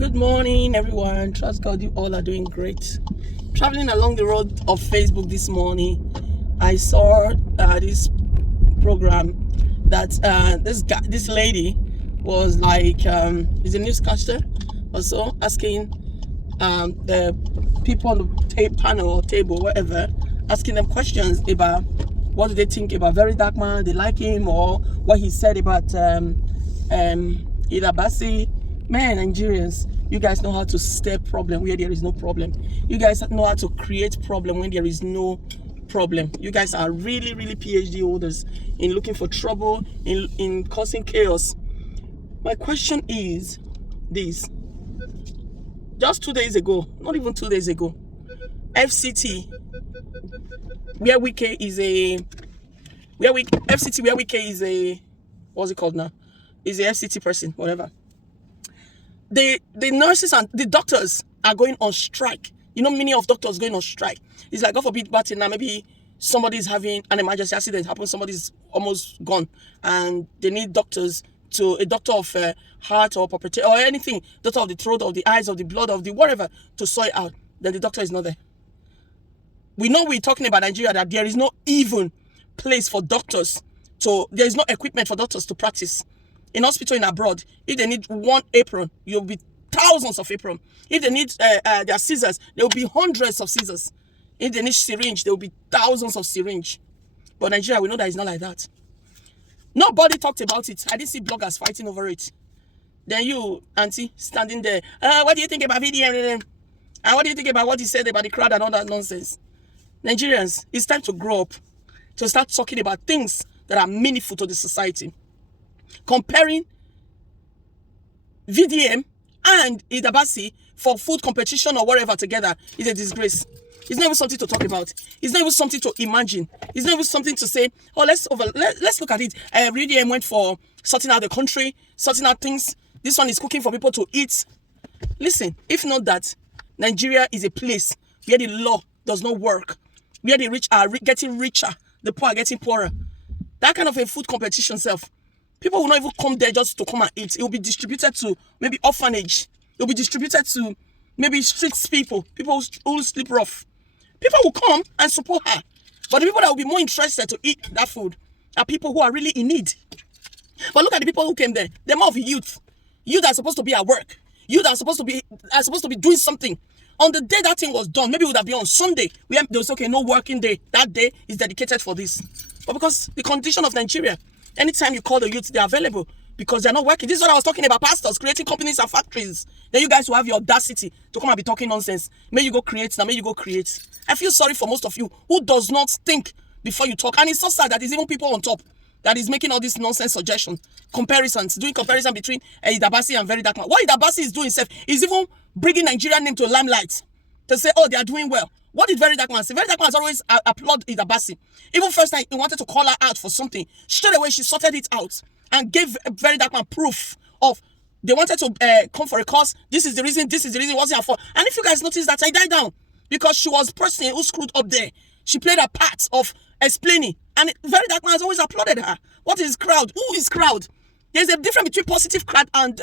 Good morning, everyone. Trust God you all are doing great. Traveling along the road of Facebook this morning, I saw this program that this lady was like, is a newscaster also asking the people on the panel or table, whatever, asking them questions about what do they think about Verydarkblackman, they like him, or what he said about Idabasi. Man, Nigerians, you guys know how to stir problem where there is no problem. You guys know how to create problem when there is no problem. You guys are really, really PhD holders in looking for trouble, in causing chaos. My question is this. Just 2 days ago, not even 2 days ago, FCT, where Wike is a, what's it called now? Is a FCT person, whatever. The nurses and the doctors are going on strike. You know, many of doctors going on strike. It's like, God forbid, but now maybe somebody's having an emergency accident happen, somebody's almost gone, and they need doctors to, a doctor of heart or property or anything, doctor of the throat, of the eyes, of the blood, of the whatever, to sort it out. Then the doctor is not there. We know we're talking about Nigeria, that there is no even place for doctors there is no equipment for doctors to practice. In hospital in abroad, if they need one apron, you'll be thousands of apron. If they need their scissors, there will be hundreds of scissors. If they need syringe, there will be thousands of syringe. But Nigeria, we know that it's not like that. Nobody talked about it. I didn't see bloggers fighting over it. Then you, auntie, standing there. What do you think about VDM? And what do you think about what he said about the crowd and all that nonsense? Nigerians, it's time to grow up, to start talking about things that are meaningful to the society. Comparing VDM and Idabasi for food competition or whatever together is a disgrace. It's not even something to talk about. It's not even something to imagine. It's not even something to say, oh, let's look at it. VDM went for sorting out the country, sorting out things. This one is cooking for people to eat. Listen, if not that, Nigeria is a place where the law does not work, where the rich are getting richer, the poor are getting poorer. That kind of a food competition self. People will not even come there just to come and eat. It will be distributed to maybe orphanage. It will be distributed to maybe street people who sleep rough. People will come and support her. But the people that will be more interested to eat that food are people who are really in need. But look at the people who came there. They're more of youth. Youth are supposed to be at work. Youth are supposed to be doing something. On the day that thing was done, maybe it would have been on Sunday. They would say, okay, no working day. That day is dedicated for this. But because the condition of Nigeria, anytime you call the youth, they're available because they're not working. This is what I was talking about, pastors creating companies and factories. Then you guys will have your audacity to come and be talking nonsense. May you go create now, may you go create. I feel sorry for most of you who does not think before you talk. And it's so sad that there's even people on top that is making all these nonsense suggestions, comparisons, doing comparison between Idabasi and Verydarkblackman. What Idabasi is doing itself is even bringing Nigerian name to limelight to say, oh, they are doing well. What did Verydarkblackman say? Verydarkblackman has always applauded Idabasi. Even first time he wanted to call her out for something, straight away she sorted it out and gave Verydarkblackman proof of they wanted to come for a cause. This is the reason, wasn't her fault. And if you guys notice that I died down because she was the person who screwed up there. She played a part of explaining. And Verydarkblackman has always applauded her. What is crowd? Who is crowd? There's a difference between positive crowd and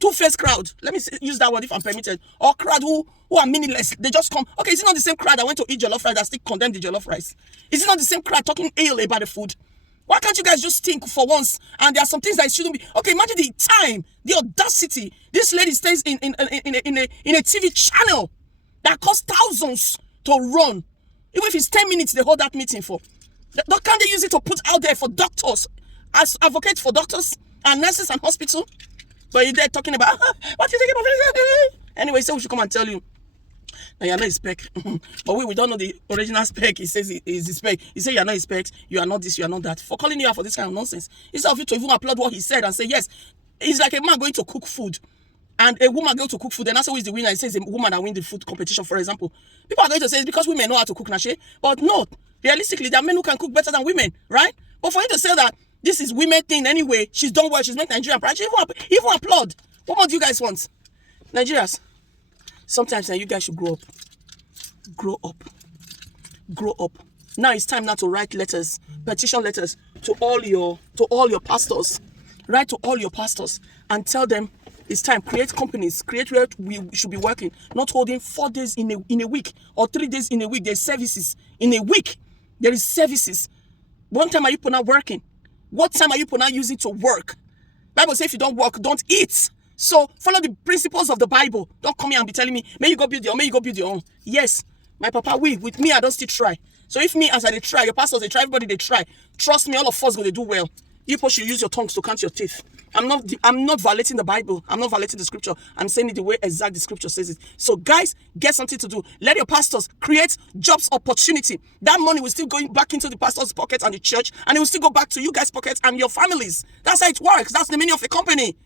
two-faced crowd. Let me use that word if I'm permitted. Or crowd who are meaningless. They just come. Okay, is it not the same crowd that went to eat jollof rice that still condemned the jollof rice? Is it not the same crowd talking ill about the food? Why can't you guys just think for once? And there are some things that shouldn't be. Okay, imagine the time, the audacity. This lady stays in a TV channel that costs thousands to run. Even if it's 10 minutes, they hold that meeting for. Can't they use it to put out there for doctors? As advocates for doctors and nurses and hospital? But you're there talking about, what do you think about it? Anyway, so we should come and tell you. Now you're not a spec. But we don't know the original spec. He says he is a spec. He says you're not a spec, you are not this, you are not that. For calling you out for this kind of nonsense. Instead of you to even applaud what he said and say, yes, it's like a man going to cook food. And a woman going to cook food, and that's always the winner. It says a woman that wins the food competition, for example. People are going to say it's because women know how to cook, Nashe. But no, realistically, there are men who can cook better than women, right? But for you to say that this is women thing anyway, she's done well, she's made Nigeria proud, even applaud. What more do you guys want? Nigerians, sometimes now you guys should grow up. Grow up. Grow up. Now it's time now to write letters, petition letters to all your pastors. Write to all your pastors and tell them It's time. Create companies. Create where we should be working. Not holding 4 days in a week or 3 days in a week. There's services in a week. There is services. One time are you not working? What time are you not using to work? Bible says if you don't work, don't eat. So follow the principles of the Bible. Don't come here and be telling me, may you go build your own, may you go build your own. Yes, my papa, with me, I don't still try. So if me, as I try, your pastors, they try, everybody, they try. Trust me, all of us going to do well. You people should use your tongues to count your teeth. I'm not violating the Bible. I'm not violating the scripture. I'm saying it the way exact the scripture says it. So guys, get something to do. Let your pastors create jobs opportunity. That money will still go back into the pastor's pocket and the church, and it will still go back to you guys' pockets and your families. That's how it works. That's the meaning of a company.